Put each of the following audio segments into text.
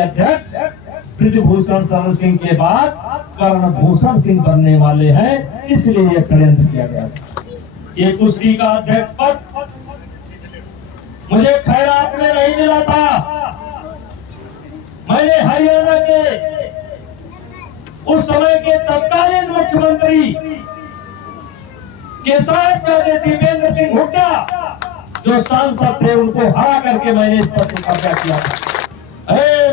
अध्यक्ष ब्रिजभूषण शरण सिंह के बाद कर्णभूषण सिंह बनने वाले हैं, इसलिए यह षड्यंत्र किया गया। ये कुश्ती का अध्यक्ष पद मुझे खैरात में नहीं मिला था। मैंने हरियाणा के उस समय के तत्कालीन मुख्यमंत्री के साथ दीपेंद्र सिंह हुड्डा जो सांसद थे, उनको हरा करके मैंने इस पद पर कब्जा किया था।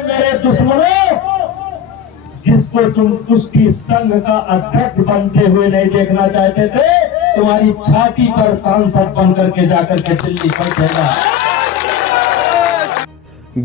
मेरे दुश्मनों, जिसको तुम कुश्ती संघ का अध्यक्ष बनते हुए नहीं देखना चाहते थे, तुम्हारी छाती पर सांसद बन करके जाकर के दिल्ली पहुंचेगा।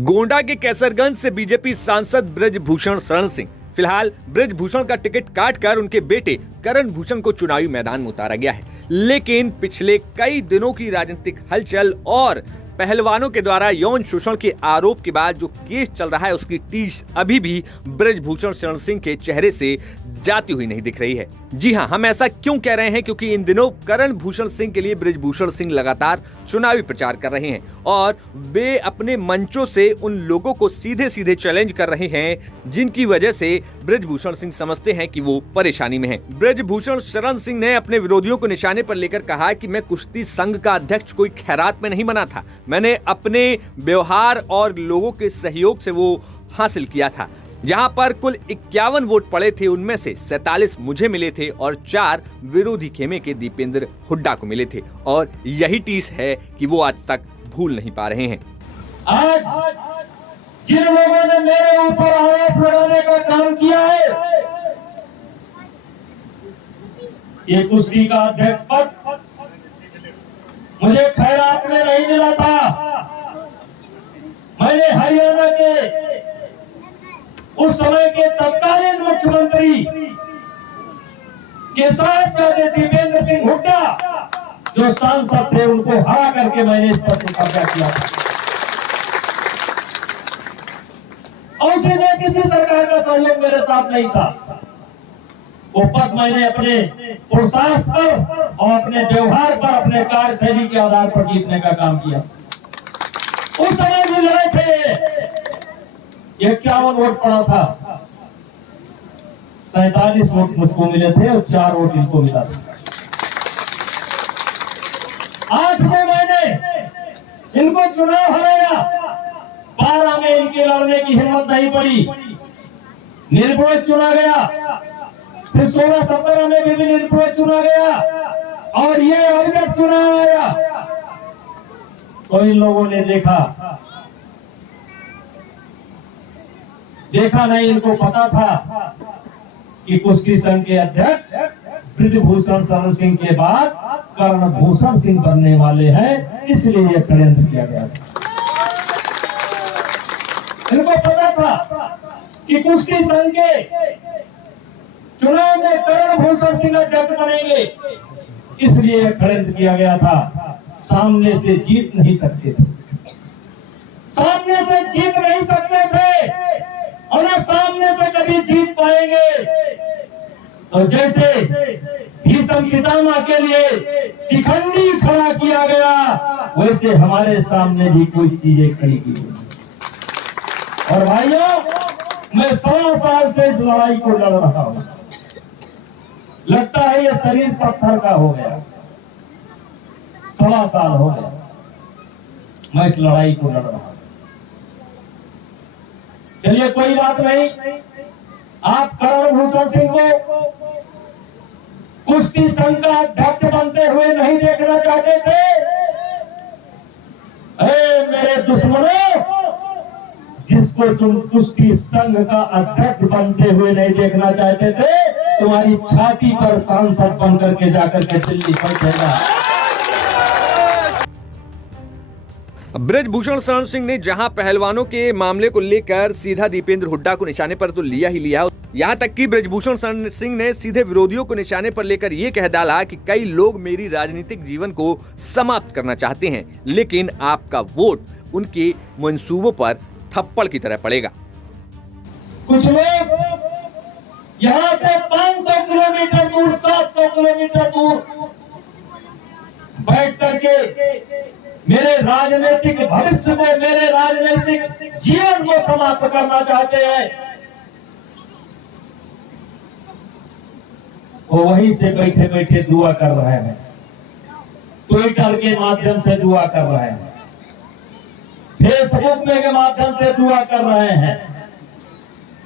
गोंडा के कैसरगंज से बीजेपी सांसद ब्रिजभूषण शरण सिंह। फिलहाल ब्रिजभूषण का टिकट काटकर उनके बेटे करणभूषण को चुनावी मैदान में उतारा गया है, लेकिन पिछले कई दिनों की राजनीतिक हलचल और पहलवानों के द्वारा यौन शोषण के आरोप के बाद जो केस चल रहा है, उसकी टीस अभी भी ब्रिजभूषण शरण सिंह के चेहरे से जाती हुई नहीं दिख रही है। जी हां, हम ऐसा क्यों कह रहे हैं? क्योंकि इन दिनों करणभूषण सिंह के लिए ब्रिजभूषण सिंह लगातार चुनावी प्रचार कर रहे हैं और वे अपने मंचों से उन लोगों को सीधे सीधे चैलेंज कर रहे हैं जिनकी वजह से ब्रिजभूषण सिंह समझते हैं कि वो परेशानी में हैं। ब्रिजभूषण शरण सिंह ने अपने विरोधियों को निशाने पर लेकर कहा कि मैं कुश्ती संघ का अध्यक्ष कोई खैरात में नहीं बना था, मैंने अपने व्यवहार और लोगों के सहयोग से वो हासिल किया था। जहां पर कुल 51 वोट पड़े थे, उनमें से 47 मुझे मिले थे और 4 विरोधी खेमे के दीपेंद्र हुड्डा को मिले थे और यही टीस है कि वो आज तक भूल नहीं पा रहे हैं। आज जिन लोगों ने मेरे ऊपर आरोप लगाने का काम किया है, ये कुश्ती का अध्यक्ष पद मुझे खैरात में नहीं मिला था। मैंने हरियाणा के उस समय के तत्कालीन मुख्यमंत्री के साथ दीपेंद्र सिंह हुड्डा जो सांसद थे, उनको हरा करके मैंने इस पद पर कब्जा किया था। और उसी में किसी सरकार का सहयोग मेरे साथ नहीं था। वो पद मैंने अपने पुरुषार्थ पर और अपने व्यवहार पर, अपने कार्यशैली के आधार पर जीतने का काम किया। उस समय भी लड़े थे, 51 वोट पड़ा था, 47 वोट मुझको मिले थे और 4 वोट इनको मिला था। 8 में मैंने इनको चुनाव हराया, 12 में इनके लड़ने की हिम्मत नहीं पड़ी, निर्विरोध चुना गया। फिर 16-17 में भी निर्विरोध चुना गया और ये अविरोध चुनाव आया। तो इन लोगों ने देखा नहीं, इनको पता था कि कुश्ती संघ के अध्यक्ष ब्रिजभूषण शरण सिंह के बाद कर्णभूषण सिंह बनने वाले हैं, इसलिए यह षड्यंत्र किया गया था। इनको पता था कि कुश्ती संघ के चुनाव में कर्णभूषण सिंह अध्यक्ष बनेंगे, इसलिए यह षड्यंत्र किया गया था। सामने से जीत नहीं सकते थे, सामने से जीत नहीं सकते थे और ना सामने से कभी जीत पाएंगे। तो जैसे भीष्म पितामह के लिए शिखंडी खड़ा किया गया, वैसे हमारे सामने भी कुछ चीजें खड़ी की गई। और भाइयों, मैं 16 साल से इस लड़ाई को लड़ रहा हूं। लगता है ये शरीर पत्थर का हो गया। 16 साल हो गया मैं इस लड़ाई को लड़ रहा हूं। चलिए कोई बात नहीं, आप करणभूषण सिंह को कुश्ती संघ का अध्यक्ष बनते हुए नहीं देखना चाहते थे। मेरे दुश्मनों, जिसको तुम कुश्ती संघ का अध्यक्ष बनते हुए नहीं देखना चाहते थे, तुम्हारी छाती पर सांसद बन करके जाकर के दिल्ली पहुंचेगा। ब्रिजभूषण शरण सिंह ने जहां पहलवानों के मामले को लेकर सीधा दीपेंद्र हुड्डा को निशाने पर तो लिया ही लिया, यहां तक कि ब्रिजभूषण शरण सिंह ने सीधे विरोधियों को निशाने पर लेकर यह कह डाला कि कई लोग मेरी राजनीतिक जीवन को समाप्त करना चाहते हैं, लेकिन आपका वोट उनके मंसूबों पर थप्पड़ की तरह पड़ेगा। कुछ लोग यहां से 500 किलोमीटर दूर, 700 किलोमीटर दूर बैठ करके मेरे राजनीतिक भविष्य को, मेरे राजनीतिक जीवन को समाप्त करना चाहते हैं, वो वहीं से बैठे बैठे दुआ कर रहे हैं, ट्विटर के माध्यम से दुआ कर रहे हैं, फेसबुक में के माध्यम से दुआ कर रहे हैं।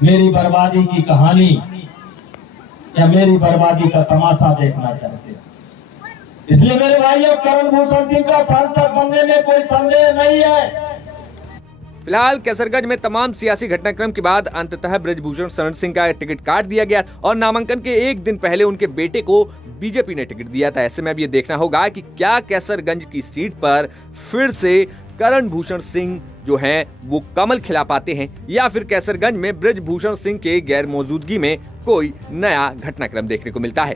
मेरी बर्बादी की कहानी या मेरी बर्बादी का तमाशा देखना चाहते हैं। इसलिए मेरे भाइयों, करण भूषण सिंह का सांसद बनने में कोई संदेह नहीं है। फिलहाल कैसरगंज में तमाम सियासी घटनाक्रम के बाद अंततः बृजभूषण शरण सिंह का टिकट काट दिया गया और नामांकन के एक दिन पहले उनके बेटे को बीजेपी ने टिकट दिया था। ऐसे में अब ये देखना होगा कि क्या कैसरगंज की सीट पर फिर से करण भूषण सिंह जो हैं वो कमल खिला पाते हैं या फिर कैसरगंज में बृजभूषण सिंह के गैर मौजूदगी में कोई नया घटनाक्रम देखने को मिलता है।